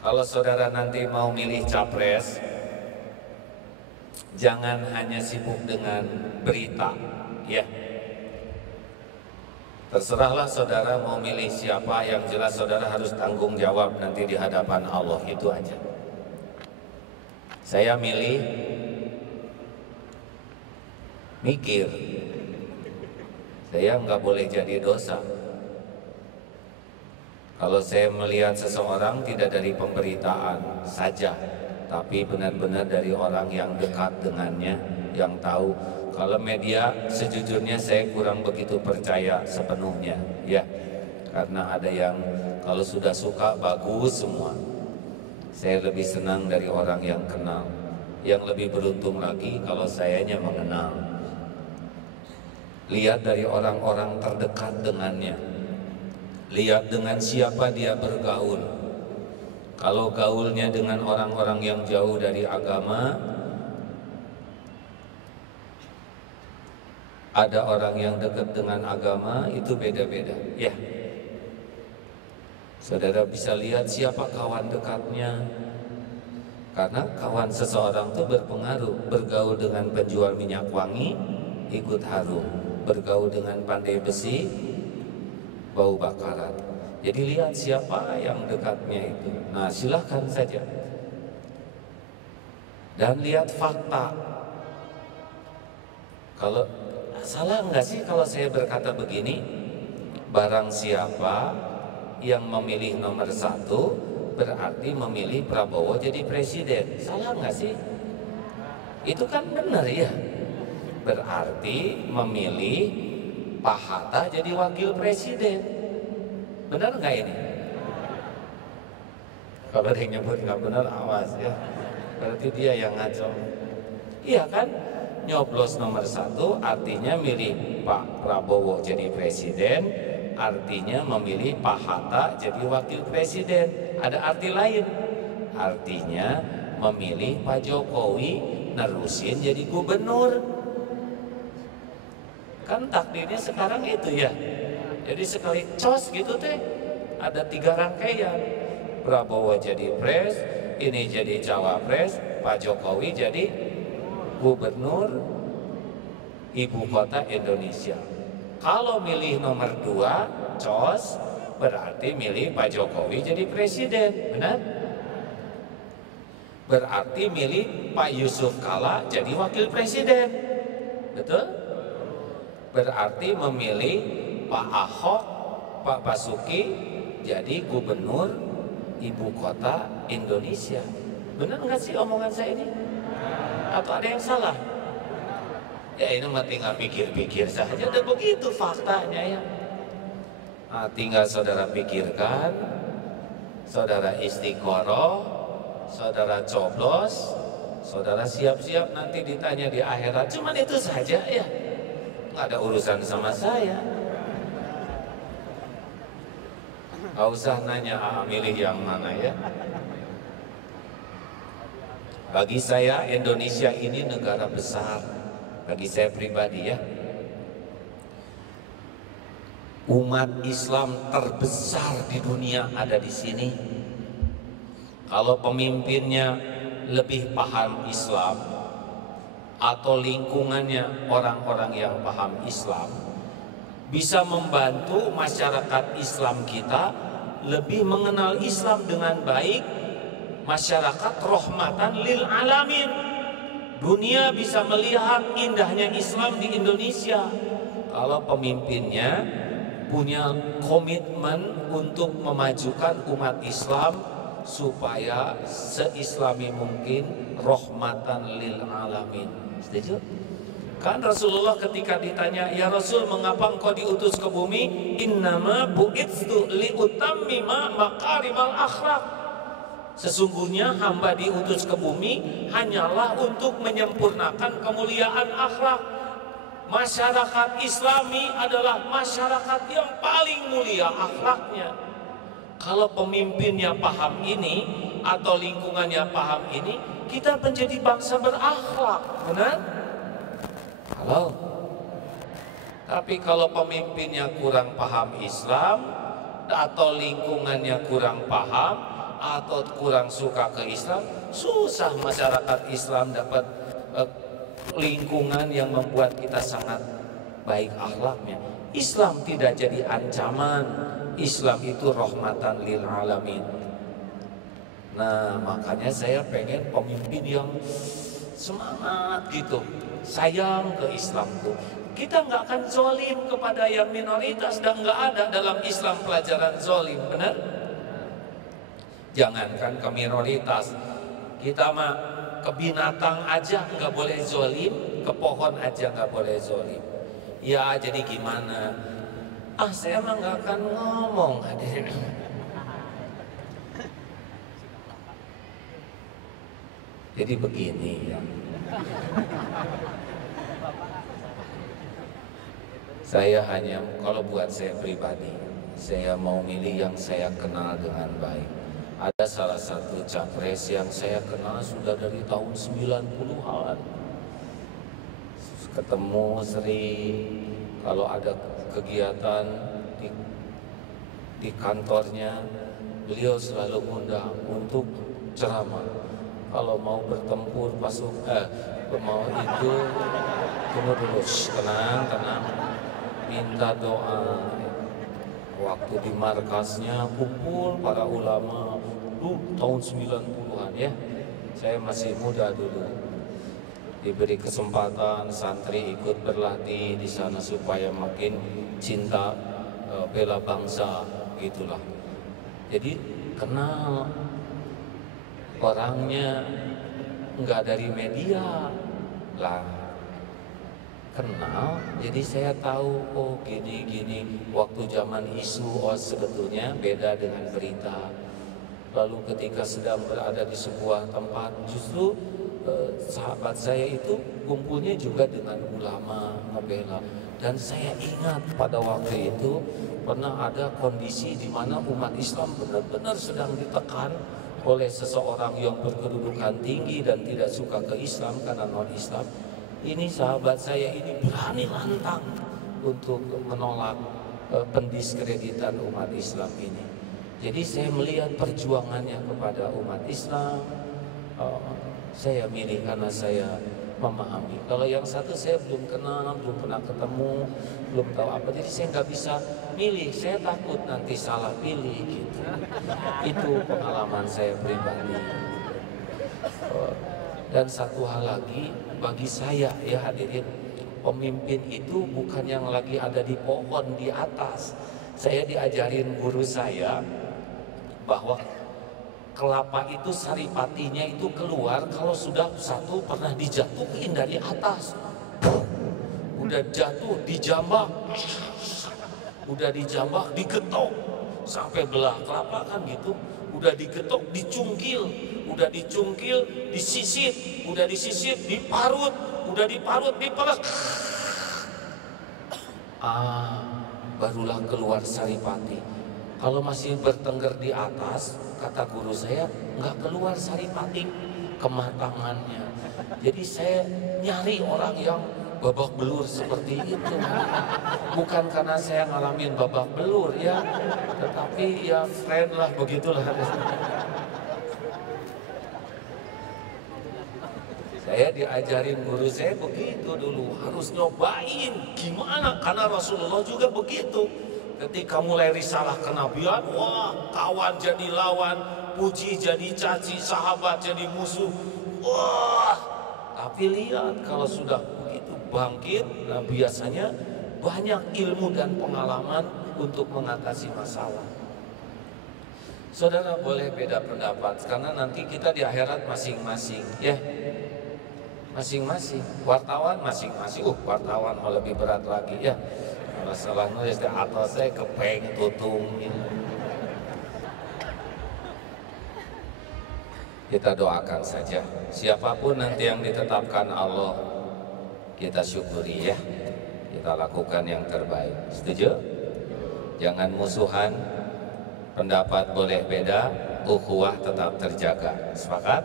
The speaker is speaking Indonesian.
Kalau saudara nanti mau milih capres, jangan hanya sibuk dengan berita, ya. Terserahlah saudara mau milih siapa, yang jelas saudara harus tanggung jawab nanti di hadapan Allah, itu aja. Saya milih mikir, saya nggak boleh jadi dosa. Kalau saya melihat seseorang tidak dari pemberitaan saja, tapi benar-benar dari orang yang dekat dengannya, yang tahu. Kalau media, sejujurnya saya kurang begitu percaya sepenuhnya, ya. Karena ada yang kalau sudah suka bagus semua. Saya lebih senang dari orang yang kenal. Yang lebih beruntung lagi kalau sayanya mengenal. Lihat dari orang-orang terdekat dengannya. Lihat dengan siapa dia bergaul. Kalau gaulnya dengan orang-orang yang jauh dari agama, ada orang yang dekat dengan agama, itu beda-beda, ya. Saudara bisa lihat siapa kawan dekatnya. Karena kawan seseorang itu berpengaruh. Bergaul dengan penjual minyak wangi, ikut harum. Bergaul dengan pandai besi, bau bakaran. Jadi lihat siapa yang dekatnya itu. Nah, silahkan saja. Dan lihat fakta. Kalau salah nggak sih kalau saya berkata begini? Barang siapa yang memilih nomor 1 berarti memilih Prabowo jadi presiden. Salah nggak sih? Itu kan benar ya. Berarti memilih Pak Hatta jadi wakil presiden. Benar nggak ini? Kalau ada yang nyebut nggak benar, awas ya. Berarti dia yang ngaco. Iya kan? Nyoblos nomor 1 artinya milih Pak Prabowo jadi presiden, artinya memilih Pak Hatta jadi wakil presiden. Ada arti lain. Artinya memilih Pak Jokowi nerusin jadi gubernur. Kan takdirnya sekarang itu ya. Jadi sekali cos gitu teh, ada 3 rangkaian. Prabowo jadi pres, ini jadi cawapres, Pak Jokowi jadi gubernur ibu kota Indonesia. Kalau milih nomor 2, cos, berarti milih Pak Jokowi jadi presiden, benar? Berarti milih Pak Yusuf Kalla jadi wakil presiden, betul? Berarti memilih Pak Ahok, Pak Basuki jadi gubernur ibu kota Indonesia. Benar nggak sih omongan saya ini? Atau ada yang salah? Ya ini mah tinggal pikir-pikir saja, dan begitu faktanya ya. Nah, tinggal saudara pikirkan, saudara istiqoroh, saudara coblos, saudara siap-siap nanti ditanya di akhirat. Cuman itu saja ya, nggak ada urusan sama saya. Nggak usah nanya milih yang mana ya. Bagi saya Indonesia ini negara besar. Bagi saya pribadi ya, umat Islam terbesar di dunia ada di sini. Kalau pemimpinnya lebih paham Islam atau lingkungannya orang-orang yang paham Islam, bisa membantu masyarakat Islam kita lebih mengenal Islam dengan baik. Masyarakat rahmatan lil alamin. Dunia bisa melihat indahnya Islam di Indonesia kalau pemimpinnya punya komitmen untuk memajukan umat Islam supaya seislami mungkin, rahmatan lil alamin. Setuju? Kan Rasulullah ketika ditanya, ya Rasul, mengapa engkau diutus ke bumi? Innama bu'itstu liutammima makarimal akhlak. Sesungguhnya hamba diutus ke bumi hanyalah untuk menyempurnakan kemuliaan akhlak. Masyarakat Islami adalah masyarakat yang paling mulia akhlaknya. Kalau pemimpinnya paham ini atau lingkungannya paham ini, kita menjadi bangsa berakhlak, benar? Halo. Tapi kalau pemimpinnya kurang paham Islam atau lingkungannya kurang paham, atau kurang suka ke Islam, susah masyarakat Islam dapat lingkungan yang membuat kita sangat baik akhlaknya. Islam tidak jadi ancaman, Islam itu rahmatan lil alamin. Nah, makanya saya pengen pemimpin yang semangat gitu, sayang ke Islam tuh. Kita nggak akan zolim kepada yang minoritas, dan nggak ada dalam Islam pelajaran zolim, benar? Jangankan ke minoritas, kita mah ke binatang aja nggak boleh zolim, ke pohon aja nggak boleh zolim. Ya jadi gimana? Saya mah nggak akan ngomong, hadirin. Jadi begini ya. Saya hanya, kalau buat saya pribadi, saya mau milih yang saya kenal dengan baik. Ada salah satu capres yang saya kenal sudah dari tahun 90-an. Ketemu sering, kalau ada kegiatan di kantornya, beliau selalu undang untuk ceramah. Kalau mau bertempur mau itu, tunggu dulu, tenang, minta doa. Waktu di markasnya kumpul para ulama tahun 90-an ya. Saya masih muda dulu. Diberi kesempatan santri ikut berlatih di sana supaya makin cinta bela bangsa gitulah. Jadi kenal orangnya, nggak dari media lah, kenal. Jadi saya tahu, oh gini waktu zaman isu, oh sebetulnya beda dengan berita. Lalu ketika sedang berada di sebuah tempat, justru sahabat saya itu kumpulnya juga dengan ulama ngebela. Dan saya ingat pada waktu itu pernah ada kondisi di mana umat Islam benar-benar sedang ditekan oleh seseorang yang berkedudukan tinggi dan tidak suka ke Islam karena non-Islam. Ini sahabat saya ini berani lantang untuk menolak pendiskreditan umat Islam ini. Jadi saya melihat perjuangannya kepada umat Islam. Saya milih karena saya memahami. Kalau yang satu saya belum kenal, belum pernah ketemu, belum tahu apa. Jadi saya nggak bisa milih. Saya takut nanti salah pilih gitu. Itu pengalaman saya pribadi. Dan satu hal lagi bagi saya ya hadirin, pemimpin itu bukan yang lagi ada di pohon di atas. Saya diajarin guru saya bahwa kelapa itu saripatinya itu keluar kalau sudah satu pernah dijatuhin dari atas. Udah jatuh, dijambak, digetok sampai belah kelapa kan gitu. Udah digetok, dicungkil, disisip, diparut, dipelek. Barulah keluar saripati. Kalau masih bertengger di atas, kata guru saya, nggak keluar saripati kematangannya. Jadi saya nyari orang yang babak belur seperti itu. Bukan karena saya ngalamin babak belur ya, tetapi ya friend lah, begitulah. Saya diajarin guru saya begitu dulu, harus nyobain gimana, karena Rasulullah juga begitu. Ketika mulai risalah kenabian, wah kawan jadi lawan, puji jadi caci, sahabat jadi musuh. Wah, tapi lihat kalau sudah begitu bangkit, nah biasanya banyak ilmu dan pengalaman untuk mengatasi masalah. Saudara boleh beda pendapat, karena nanti kita di akhirat masing-masing ya. Masing-masing, wartawan masing-masing. Wartawan mau lebih berat lagi ya. Masalah nulis di atas saya kepeng tutung. Kita doakan saja. Siapapun nanti yang ditetapkan Allah, kita syukuri ya. Kita lakukan yang terbaik. Setuju? Jangan musuhan. Pendapat boleh beda, ukhuwah tetap terjaga. Sepakat?